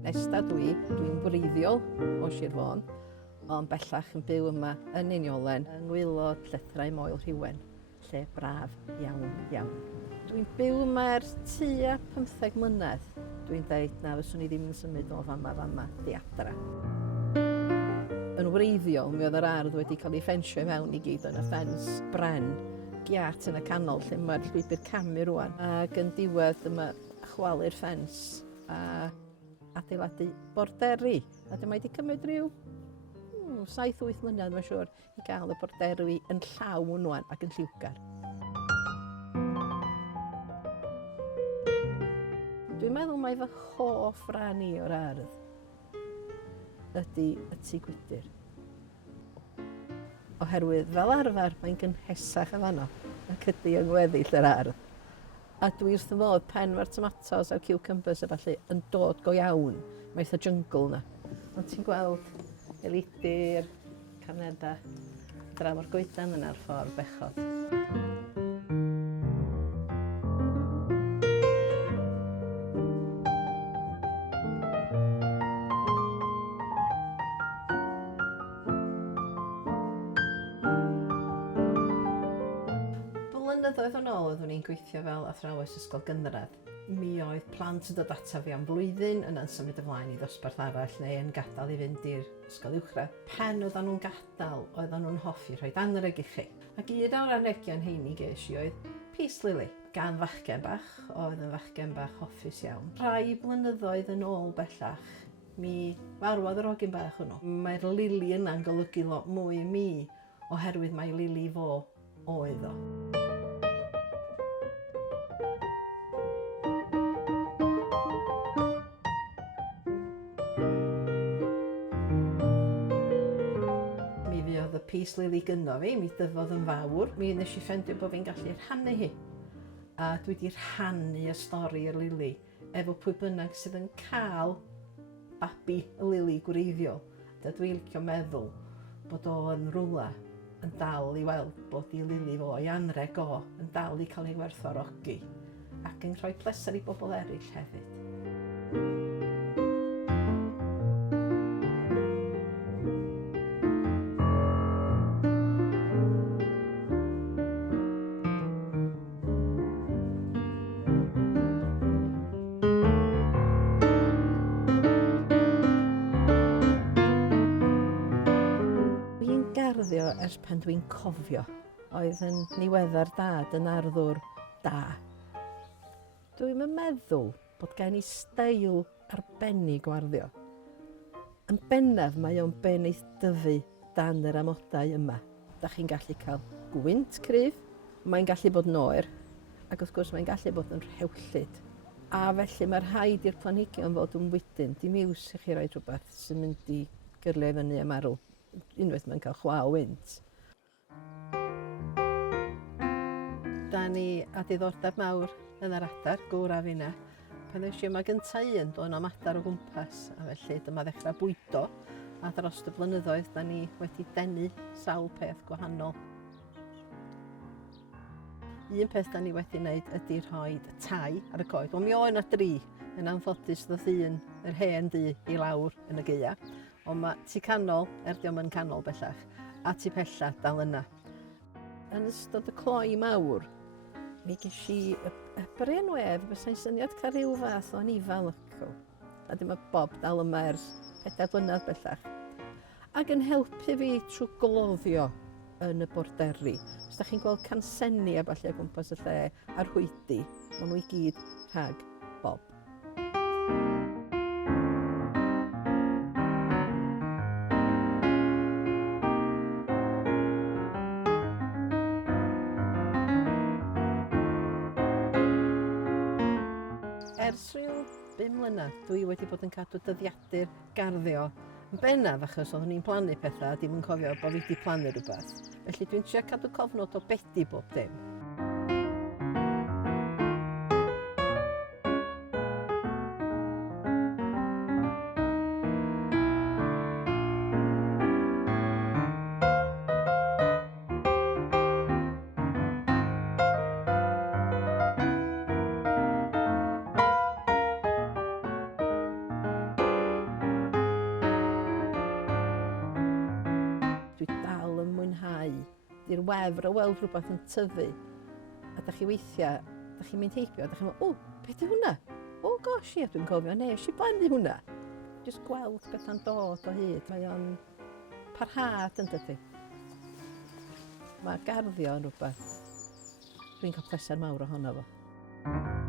Nesta dwi'n gwreiddiol o Sir Fôn, ond bellach yn byw yma yn Deiniolen, yng ngwaelod llethrau Moel Rhywen, lle braf iawn iawn. Dwi'n byw yma tua 15 mlynedd. Dwi'n dweud na fyswn i ddim yn symud o fama di adra. Yn wreiddiol, mi oedd yr ardd wedi cael ei ffensio mewn i gyd yn y ffens bren, giat yn y canol lle mae'r llwybr camu rwan. Ac yn diwedd yma chwalu'r ffens a adeiladu borderi. A dyma wedi cymryd rhyw 7-8 mlynedd, mae'n siŵr, i gael y borderi yn llawn rwan ac yn liwgar. Dwi'n meddwl mai fy hoff ran i o'r ardd ydy y tŷ Gwydr. Oherwydd fel arfer mae'n gynhesach yn fanno ac ydy yng ngweddill yr ardd. A dwi wrth fy modd pen mae'r tomatos a'r cucumbers a falle yn dod go iawn. Mae eitha jungle na. Ond ti'n gweld deledu'r caneda dra mor goedan yna'r ffordd bechod. Blynyddoedd yn ôl oeddwn i'n gweithio fel athrawes ysgol gynradd. Mi oedd plant yn dod ataf fi am blwyddyn yna'n symud ymlaen i ddosbarth arall neu yn gadael i fynd i'r ysgol uwchradd. Pen oedden nhw'n gadael oedden nhw'n hoffi rhoi anreg i chi. Ac un o'r anregion heini ges i oedd Peace Lily. Gan fachgen bach, oedd yn fachgen bach hoffus iawn. Rhai blynyddoedd yn ôl bellach, mi farwodd yr ogyn bach hwnnw. Mae'r lili yna'n golygu lot mwy i mi oherwydd mae lili fo oedd o. Peace Lily gynno fi, mi dyfodd yn fawr. Mi nes i ffendio bod fi'n gallu rhannu hi. A dwi wedi rhannu y stori y lili efo pwy bynnag sydd yn cael babi y lili gwreiddiol. Da dwi'n licio meddwl bod o yn rwla yn dal i weld bod i lili fo i anreg o yn dal i cael ei werthfawrogi ac yn rhoi pleser i bobl eraill hefyd. Garddio ers pan dwi'n cofio, oedd yn niweddar dad yn arddwr da. Dwi'n meddwl bod gen i steil arbennig o arddio. Yn bennaf mae o'n beneith dyfu dan yr amodau yma. Da chi'n gallu cael gwynt cryf, mae'n gallu bod yn oer, ac wrth gwrs mae'n gallu bod yn rhewllyd. A felly mae rhaid i'r planhigion fod yn wydyn, dim iws i chi roi rhywbeth sy'n mynd i gyrlio i fyny am arw. Unwaith mae'n cael chwa o wynt. Da ni a diddordeb mawr yn yr adar, gwr a finna. Pan ddys i yma gyntaf un, do'n am adar o gwmpas, a felly dyma ddechrau bwydo. A dros y blynyddoedd, da ni wedi denu sawl peth gwahanol. Un peth da ni wedi wneud ydy rhoi tai ar y coed. Wel, mi oedd yna 3, yn anffodus ddoth un, yr hen dŷ i lawr yn y gaea. Ond mae tu canol, diom yn canol bellach, a tu pella dal yna. Yn ystod y cloi mawr, mi ges i y brenwedd, bysa'n syniad cael rhyw fath o anifal ycw. A dim y Bob dal yma ers 4 blynedd bellach. Ac yn helpu fi trwy gloddio yn y borderi. Os da chi'n gweld cansenni a falle o gwmpas y lle a'r hwydi, maen nhw i gyd rhag Bob. Ers rhyw 5 mlynedd, dwi wedi bod yn cadw dyddiadur garddio yn bennaf achos oeddwn i'n plannu pethau a dim yn cofio bod fi wedi plannu rhywbeth. Felly dwi'n trio cadw cofnod o bedi bob dim. ydy'r wefr o weld rhywbeth yn tyfu. A da chi weithiau, da chi'n mynd heibio, da chi'n meddwl, o, beth yw hwnna? O gosh, ie, dwi'n cofio, nes i blannu hwnna. Jyst gweld bethau'n dod o hyd, mae o'n parhad yn dydy. Mae garddio yn rhywbeth, dwi'n cael pleser mawr ohono fo.